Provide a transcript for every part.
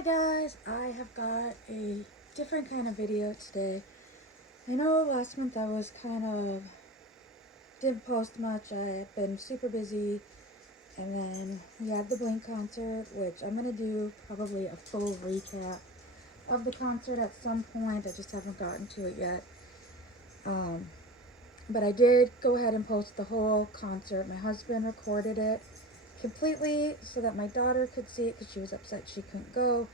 Hi guys, I have got a different kind of video today. I know last month I was didn't post much. I have been super busy, and then we had the Blink concert, which I'm going to do probably a full recap of the concert at some point. I just haven't gotten to it yet. But I did go ahead and post the whole concert. My husband recorded it completely so that my daughter could see it because she was upset she couldn't go.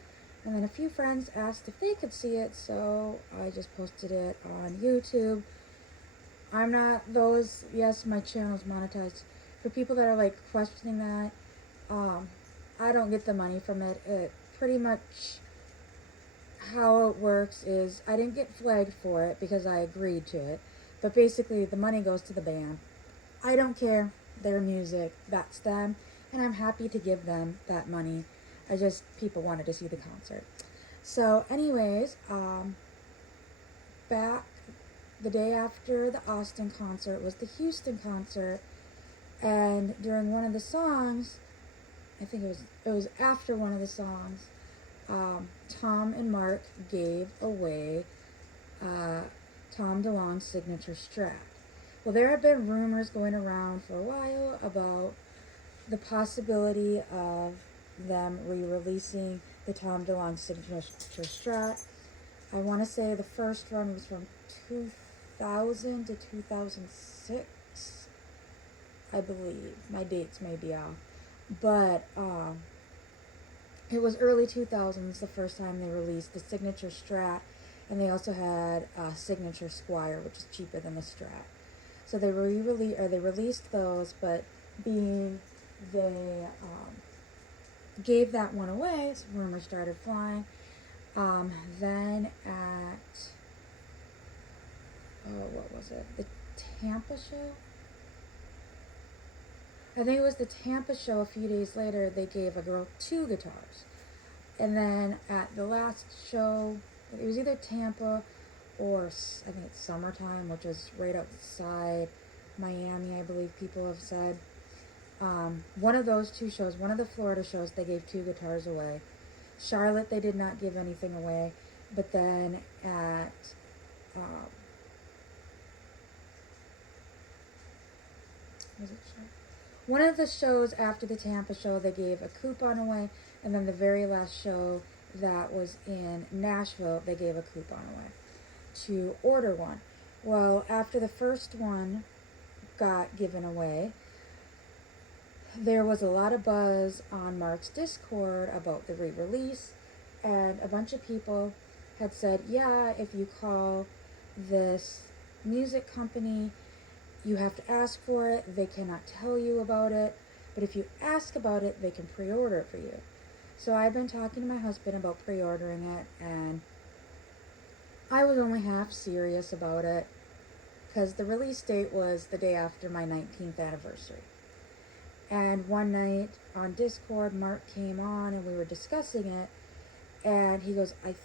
And then a few friends asked if they could see it, so I just posted it on YouTube. I'm not those, yes, my channel's monetized. For people that are like questioning that, I don't get the money from it. It pretty much, how it works is I didn't get flagged for it because I agreed to it. But basically the money goes to the band. I don't care. Their music, that's them. And I'm happy to give them that money. People wanted to see the concert. So anyways, back the day after the Austin concert was the Houston concert. And during one of the songs, I think it was after one of the songs, Tom and Mark gave away Tom DeLonge's signature Strat. Well, there have been rumors going around for a while about the possibility of them re-releasing the Tom DeLonge signature Strat. I want to say the first run was from 2000 to 2006, I believe. My dates may be off. But it was early 2000s the first time they released the signature Strat, and they also had a signature Squire, which is cheaper than the Strat. So they released those, but being they gave that one away, so rumors started flying. Then at what was it? The Tampa show? I think it was the Tampa show. A few days later, they gave a girl 2 guitars. And then at the last show, it was either Tampa or I think it's Summertime, which was right outside Miami, I believe people have said. One of those 2 shows, one of the Florida shows, they gave 2 guitars away. Charlotte, they did not give anything away. But then at was it Charlotte? One of the shows after the Tampa show, they gave a coupon away, and then the very last show that was in Nashville, they gave a coupon away to order one. Well, after the first one got given away, there was a lot of buzz on Mark's Discord about the re-release, and a bunch of people had said, yeah, if you call this music company, you have to ask for it. They cannot tell you about it, but if you ask about it, they can pre-order it for you. So I've been talking to my husband about pre-ordering it, and I was only half serious about it because the release date was the day after my 19th anniversary. And one night on Discord, Mark came on and we were discussing it, and he goes, I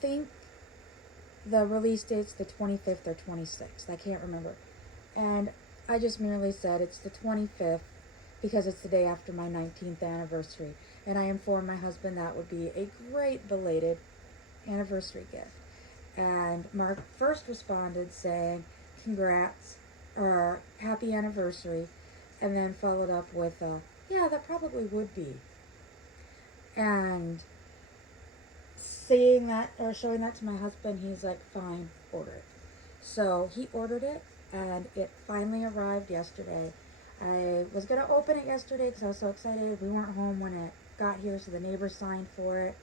think the release date's the 25th or 26th. I can't remember. And I just merely said it's the 25th because it's the day after my 19th anniversary. And I informed my husband that would be a great belated anniversary gift. And Mark first responded saying, congrats, or happy anniversary, and then followed up with, yeah, that probably would be. And saying that, or showing that to my husband, he's like, fine, order it. So he ordered it, and it finally arrived yesterday. I was going to open it yesterday because I was so excited. We weren't home when it got here, so the neighbors signed for it.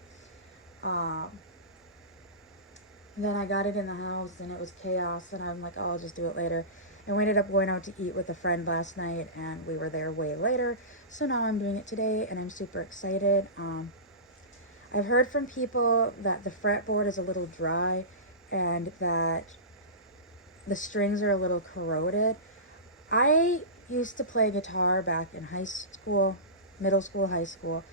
Then I got it in the house, and it was chaos, and I'm like, oh, I'll just do it later. And we ended up going out to eat with a friend last night, and we were there way later. So now I'm doing it today, and I'm super excited. I've heard from people that the fretboard is a little dry, and that the strings are a little corroded. I used to play guitar back in high school, middle school, high school.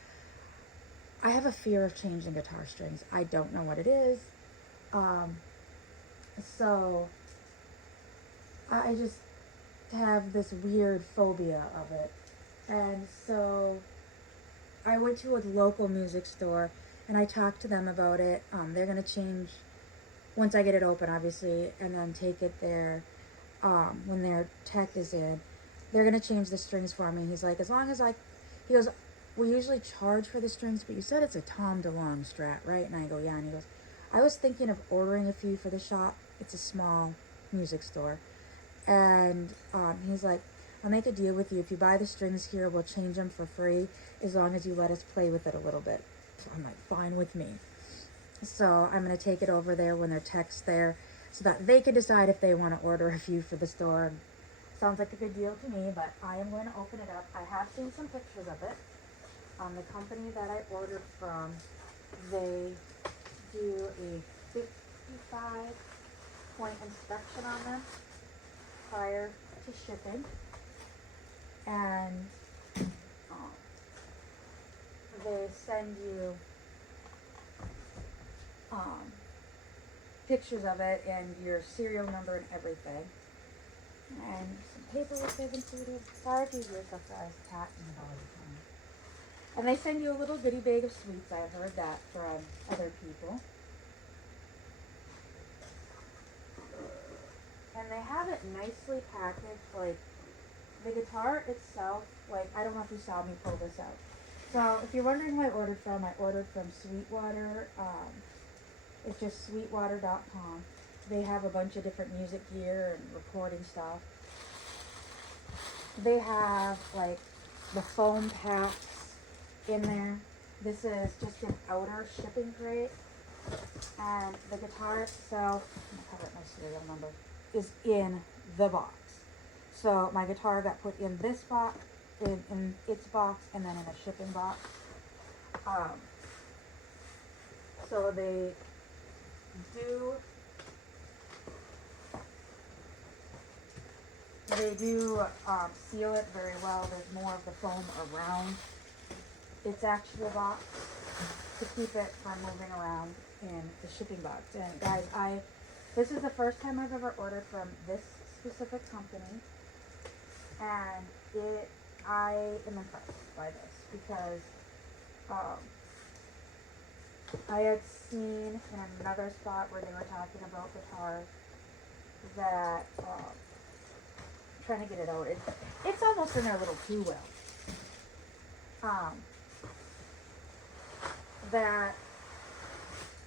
I have a fear of changing guitar strings. I don't know what it is. So I just have this weird phobia of it. And so I went to a local music store and I talked to them about it. They're gonna change once I get it open, obviously, and then take it there. When their tech is in, they're gonna change the strings for me. He's like, as long as he goes, we usually charge for the strings, but you said it's a Tom DeLonge Strat, right? And I go, yeah. And he goes, I was thinking of ordering a few for the shop. It's a small music store. And he's like, I'll make a deal with you. If you buy the strings here, we'll change them for free as long as you let us play with it a little bit. So I'm like, fine with me. So I'm going to take it over there when their tech's there so that they can decide if they want to order a few for the store. Sounds like a good deal to me, but I am going to open it up. I have seen some pictures of it. The company that I ordered from, they do a 55-point inspection on them prior to shipping, and they send you pictures of it and your serial number and everything, and some paperwork they've included. Sorry if you hear stuff, guys. Cat and dog. And they send you a little goodie bag of sweets. I heard that from other people. And they have it nicely packaged. Like, the guitar itself, like, I don't know if you saw me pull this out. So, if you're wondering who I ordered from Sweetwater. It's just sweetwater.com. They have a bunch of different music gear and recording stuff. They have, like, the foam packs in there. This is just an outer shipping crate. And the guitar itself, I'm going to cover it my serial number, is in the box. So my guitar got put in this box, in its box, and then in a shipping box. So they do seal it very well. There's more of the foam around its actual box to keep it from moving around in the shipping box. And guys, this is the first time I've ever ordered from this specific company, and I am impressed by this because I had seen in another spot where they were talking about guitars that trying to get it out. It's almost in there a little too well. That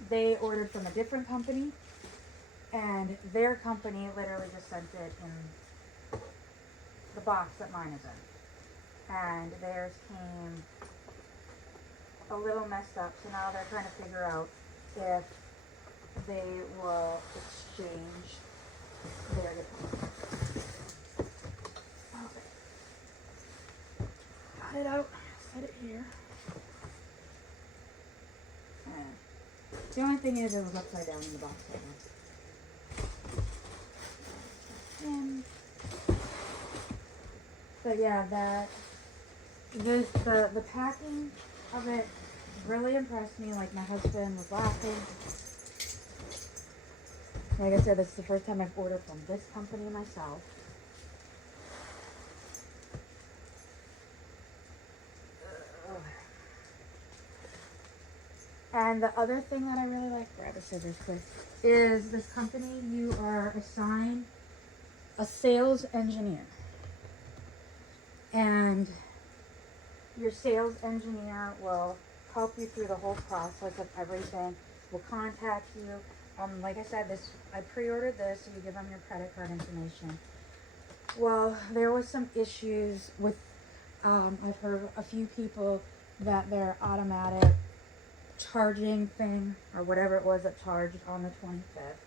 they ordered from a different company, and their company literally just sent it in the box that mine is in, and theirs came a little messed up. So now they're trying to figure out if they will exchange their guitar. Got it out. Set it here. The only thing is it was upside down in the box right now. But yeah, the packing of it really impressed me. Like, my husband was laughing. Like I said, this is the first time I've ordered from this company myself. And the other thing that I really like, grab a scissors quick, is this company, you are assigned a sales engineer. And your sales engineer will help you through the whole process of everything, will contact you. Like I said, I pre-ordered this, so you give them your credit card information. Well, there was some issues with, I've heard a few people that their automatic charging thing, or whatever it was that charged on the 25th,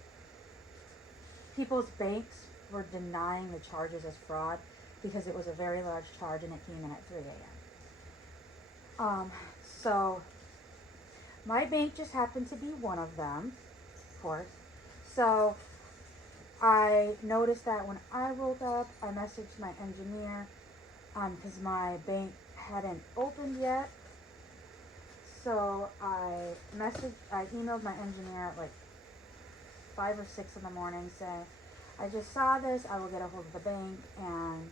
people's banks were denying the charges as fraud because it was a very large charge and it came in at 3 a.m. So my bank just happened to be one of them, of course. So I noticed that when I woke up, I messaged my engineer because my bank hadn't opened yet. So I emailed my engineer at like 5 or 6 in the morning saying, I just saw this, I will get a hold of the bank and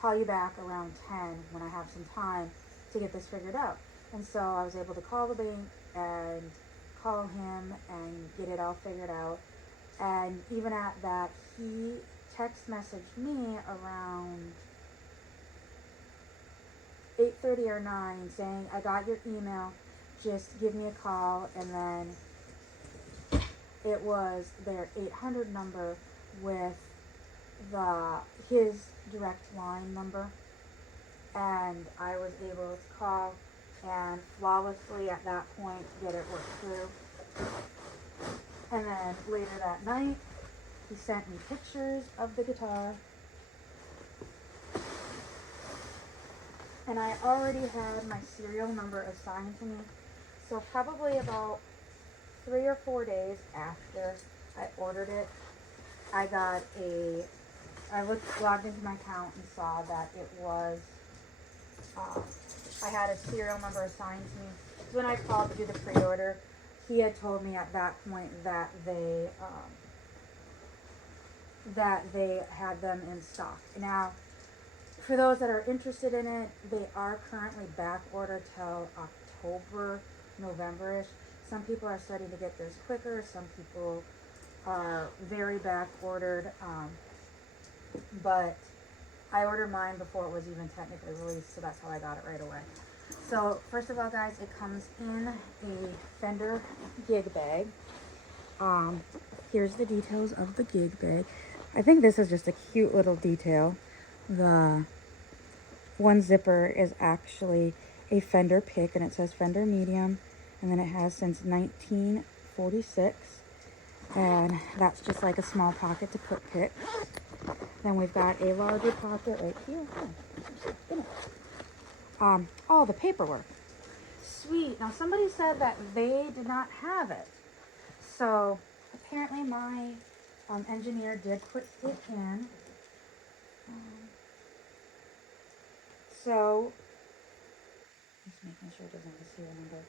call you back around 10 when I have some time to get this figured out. And so I was able to call the bank and call him and get it all figured out. And even at that, he text messaged me around 8:30 or 9 saying, I got your email, just give me a call. And then it was their 800 number with his direct line number. And I was able to call and flawlessly at that point get it worked through. And then later that night, he sent me pictures of the guitar. And I already had my serial number assigned to me. So probably about 3 or 4 days after I ordered it, I logged into my account and saw that it was, I had a serial number assigned to me. So when I called to do the pre-order, he had told me at that point that they had them in stock. Now, for those that are interested in it, they are currently back ordered till October, November-ish. Some people are starting to get theirs quicker. Some people are very back ordered. But I ordered mine before it was even technically released, so that's how I got it right away. So first of all, guys, it comes in a Fender gig bag. Here's the details of the gig bag. I think this is just a cute little detail. The one zipper is actually a Fender pick, and it says Fender medium, and then it has since 1946, and that's just like a small pocket to put picks. Then we've got a larger pocket right here. All the paperwork. Sweet. Now somebody said that they did not have it, so apparently my engineer did put it in. So just making sure it doesn't have a serial number.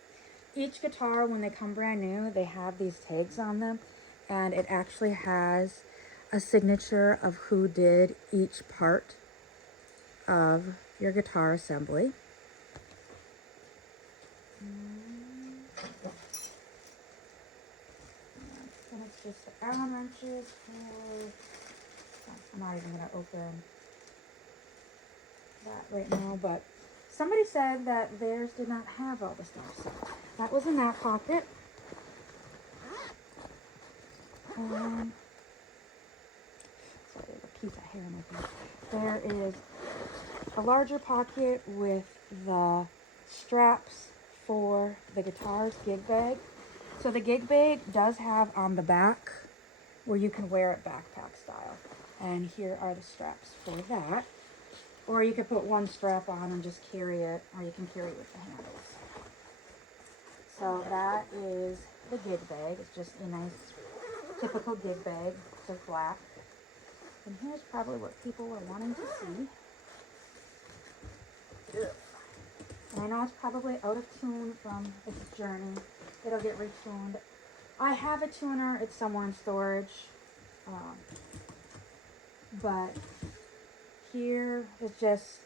Each guitar, when they come brand new, they have these tags on them, and it actually has a signature of who did each part of your guitar assembly. And it's just the Allen wrenches for, I'm not even going to open that right now, but somebody said that theirs did not have all the stuff, so that was in that pocket. Sorry, there's a piece of hair in my face. There is a larger pocket with the straps for the guitar's gig bag. So the gig bag does have on the back where you can wear it backpack style. And here are the straps for that. Or you could put one strap on and just carry it, or you can carry it with the handles. So that is the gig bag. It's just a nice, typical gig bag. It's just black. And here's probably what people were wanting to see. And I know it's probably out of tune from its journey. It'll get retuned. I have a tuner. It's somewhere in storage. But here is just,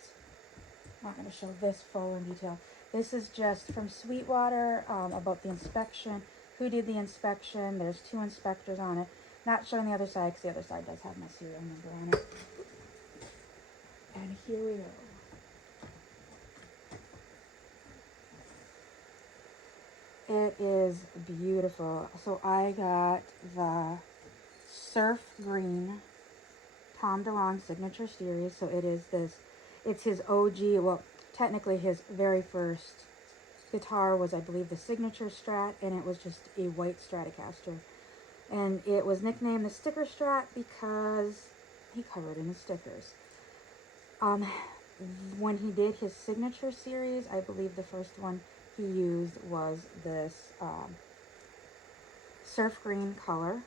I'm not going to show this full in detail. This is just from Sweetwater about the inspection. Who did the inspection? There's 2 inspectors on it. Not showing the other side because the other side does have my serial number on it. And here we go. It is beautiful. So I got the Surf Green Tom DeLonge Signature Series. So it is this, it's his OG, well, technically his very first guitar was, I believe, the Signature Strat, and it was just a white Stratocaster. And it was nicknamed the Sticker Strat because he covered in the stickers. When he did his Signature Series, I believe the first one he used was this surf green color.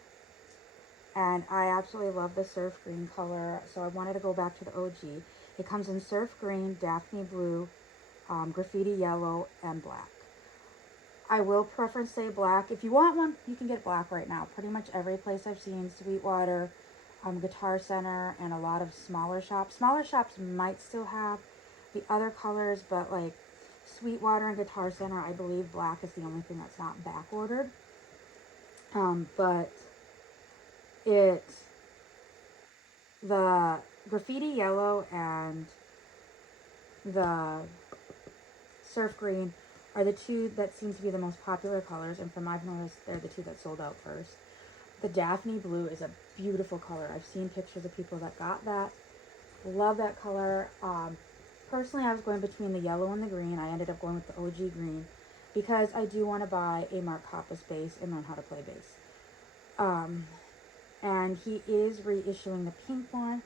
And I absolutely love the surf green color, so I wanted to go back to the OG. It comes in surf green, Daphne blue, graffiti yellow, and black. I will preference say black. If you want one, you can get black right now. Pretty much every place I've seen, Sweetwater, Guitar Center, and a lot of smaller shops. Smaller shops might still have the other colors, but like Sweetwater and Guitar Center, I believe black is the only thing that's not back ordered. But it's the graffiti yellow and the surf green are the two that seem to be the most popular colors, and from I've noticed, they're the two that sold out first. The Daphne blue is a beautiful color. I've seen pictures of people that got that. Love that color. Personally, I was going between the yellow and the green. I ended up going with the OG green because I do want to buy a Mark Hoppus bass and learn how to play bass. And he is reissuing the pink one,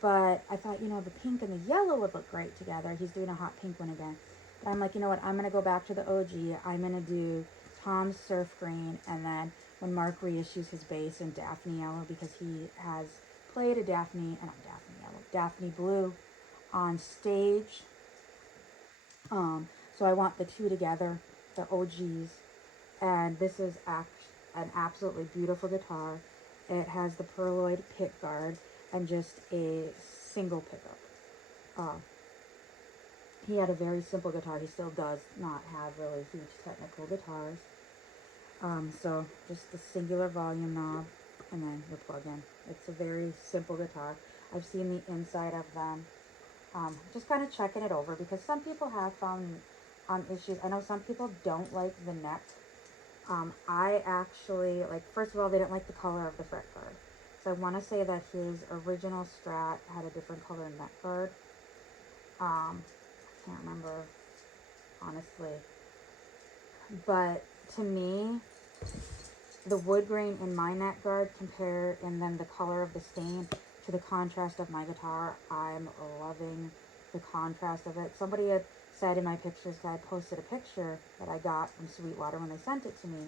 but I thought, the pink and the yellow would look great together. He's doing a hot pink one again. But I'm like, you know what? I'm going to go back to the OG. I'm going to do Tom's surf green, and then when Mark reissues his bass in Daphne yellow, because he has played a Daphne blue on stage. So I want the two together, the OGs. And this is an absolutely beautiful guitar. It has the pearloid pick guard and just a single pickup. He had a very simple guitar. He still does not have really huge technical guitars. So just the singular volume knob and then your plug-in. It's a very simple guitar. I've seen the inside of them. Just kind of checking it over because some people have found issues. I know some people don't like the neck. I actually, first of all, they didn't like the color of the fret guard. So I want to say that his original Strat had a different color neck guard. I can't remember, honestly. But to me, the wood grain in my neck guard and then the color of the stain to the contrast of my guitar, I'm loving the contrast of it. Somebody had said in my pictures, because I posted a picture that I got from Sweetwater when they sent it to me,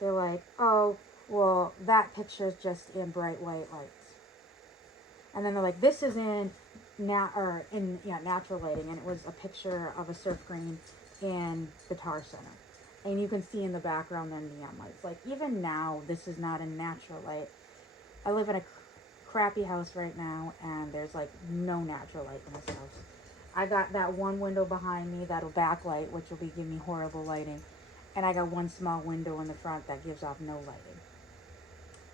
they're like, oh, well, that picture is just in bright white lights. And then they're like, this is in natural lighting, and it was a picture of a surf green in Guitar Center. And you can see in the background their neon lights. Like, even now, this is not a natural light. I live in a crappy house right now, and there's no natural light in this house. I got that one window behind me that'll backlight, which will be giving me horrible lighting. And I got one small window in the front that gives off no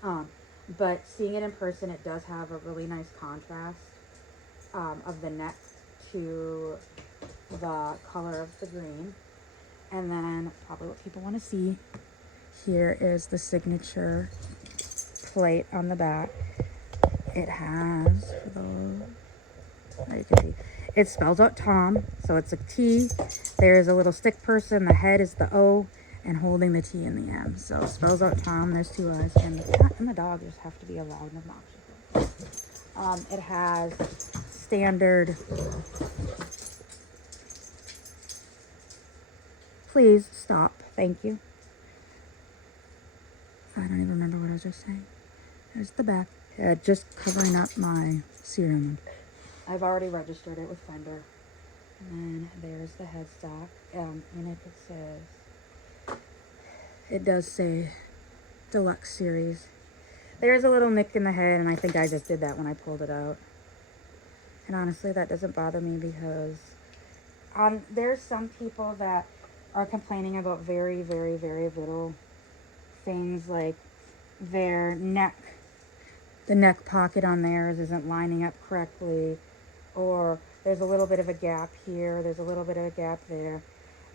lighting. But seeing it in person, it does have a really nice contrast of the neck to the color of the green. And then probably what people want to see here is the signature plate on the back. It has, it spells out Tom, so it's a T. There's a little stick person. The head is the O, and holding the T in the M. So it spells out Tom. There's two eyes, and the cat and the dog just have to be loud and obnoxious. It has standard. Please stop. Thank you. I don't even remember what I was just saying. There's the back. Just covering up my serial number. I've already registered it with Fender. And then there's the headstock. In it does say Deluxe Series. There's a little nick in the head, and I think I just did that when I pulled it out. And honestly, that doesn't bother me because there's some people that are complaining about very, very, very little things, like their neck. The neck pocket on theirs isn't lining up correctly, or there's a little bit of a gap here, there's a little bit of a gap there.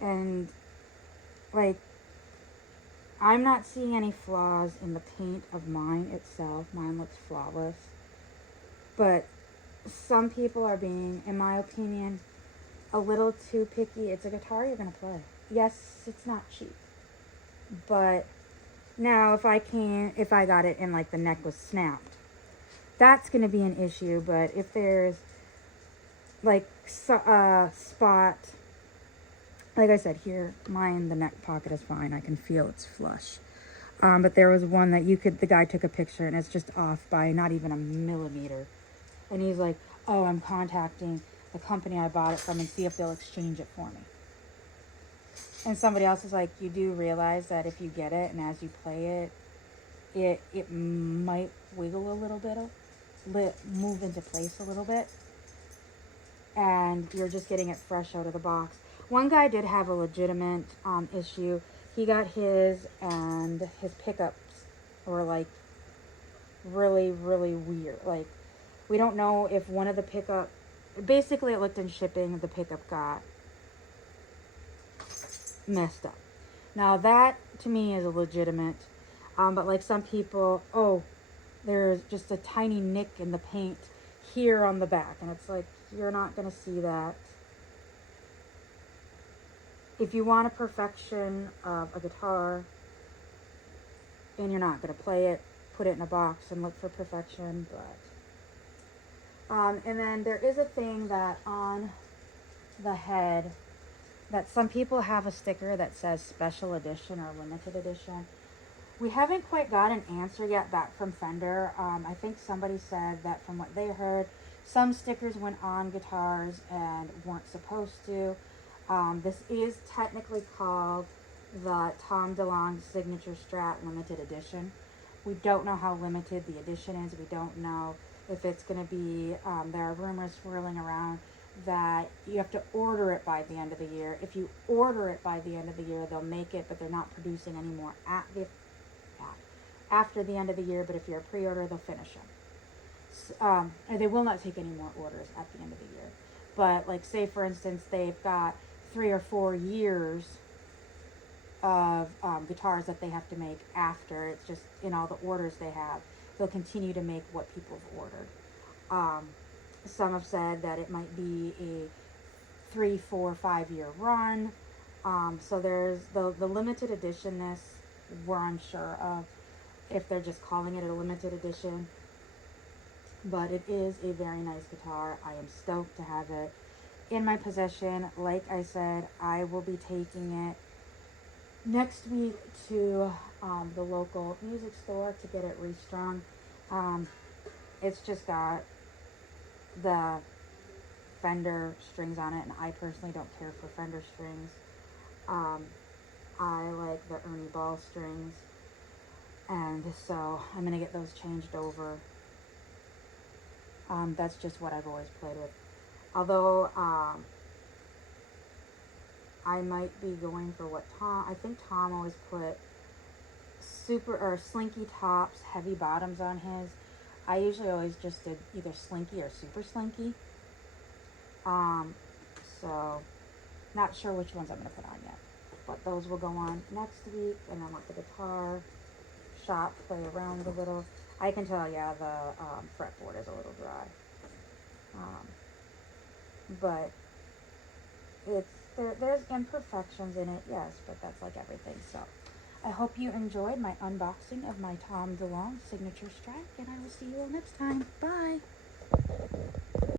And I'm not seeing any flaws in the paint of mine itself. Mine looks flawless. But some people are being, in my opinion, a little too picky. It's a guitar you're going to play. Yes, it's not cheap. But now if I got it and the neck was snapped, that's going to be an issue. But if there's a spot, like I said, here, mine, the neck pocket is fine. I can feel it's flush. But there was one that the guy took a picture and it's just off by not even a millimeter. And he's like, oh, I'm contacting the company I bought it from and see if they'll exchange it for me. And somebody else is like, you do realize that if you get it and as you play it, it might wiggle a little bit, move into place a little bit. And you're just getting it fresh out of the box. One guy did have a legitimate issue. He got his, and his pickups were like really, really weird. Like, we don't know if one of the pickup, basically it looked in shipping, the pickup got messed up. Now that to me is a legitimate, but like some people, oh, there's just a tiny nick in the paint here on the back, and it's like, you're not going to see that. If you want a perfection of a guitar and you're not going to play it, put it in a box and look for perfection. But and then there is a thing that on the head that some people have a sticker that says special edition or limited edition. We haven't quite got an answer yet back from Fender. I think somebody said that from what they heard, some stickers went on guitars and weren't supposed to. This is technically called the Tom DeLonge Signature Strat Limited Edition. We don't know how limited the edition is. We don't know if it's going to be, there are rumors swirling around that you have to order it by the end of the year. If you order it by the end of the year, they'll make it, but they're not producing anymore after the end of the year. But if you're a pre-order, they'll finish them. And they will not take any more orders at the end of the year. But like, say for instance, they've got 3 or 4 years of guitars that they have to make after. It's just in all the orders they have, they'll continue to make what people have ordered. Some have said that it might be a 3, 4, 5 year run. So there's the limited editionness, we're unsure of if they're just calling it a limited edition. But it is a very nice guitar. I am stoked to have it in my possession. Like I said, I will be taking it next week to the local music store to get it restrung. It's just got the Fender strings on it, and I personally don't care for Fender strings. I like the Ernie Ball strings, and so I'm going to get those changed over. That's just what I've always played with. Although I might be going for what I think Tom always put super or slinky tops, heavy bottoms on his. I usually always just did either slinky or super slinky. So not sure which ones I'm going to put on yet, but those will go on next week, and then let the guitar shop play around a little. I can tell, yeah, the fretboard is a little dry, but there's imperfections in it, yes, but that's like everything. So I hope you enjoyed my unboxing of my Tom DeLonge Signature Strat, and I will see you all next time. Bye.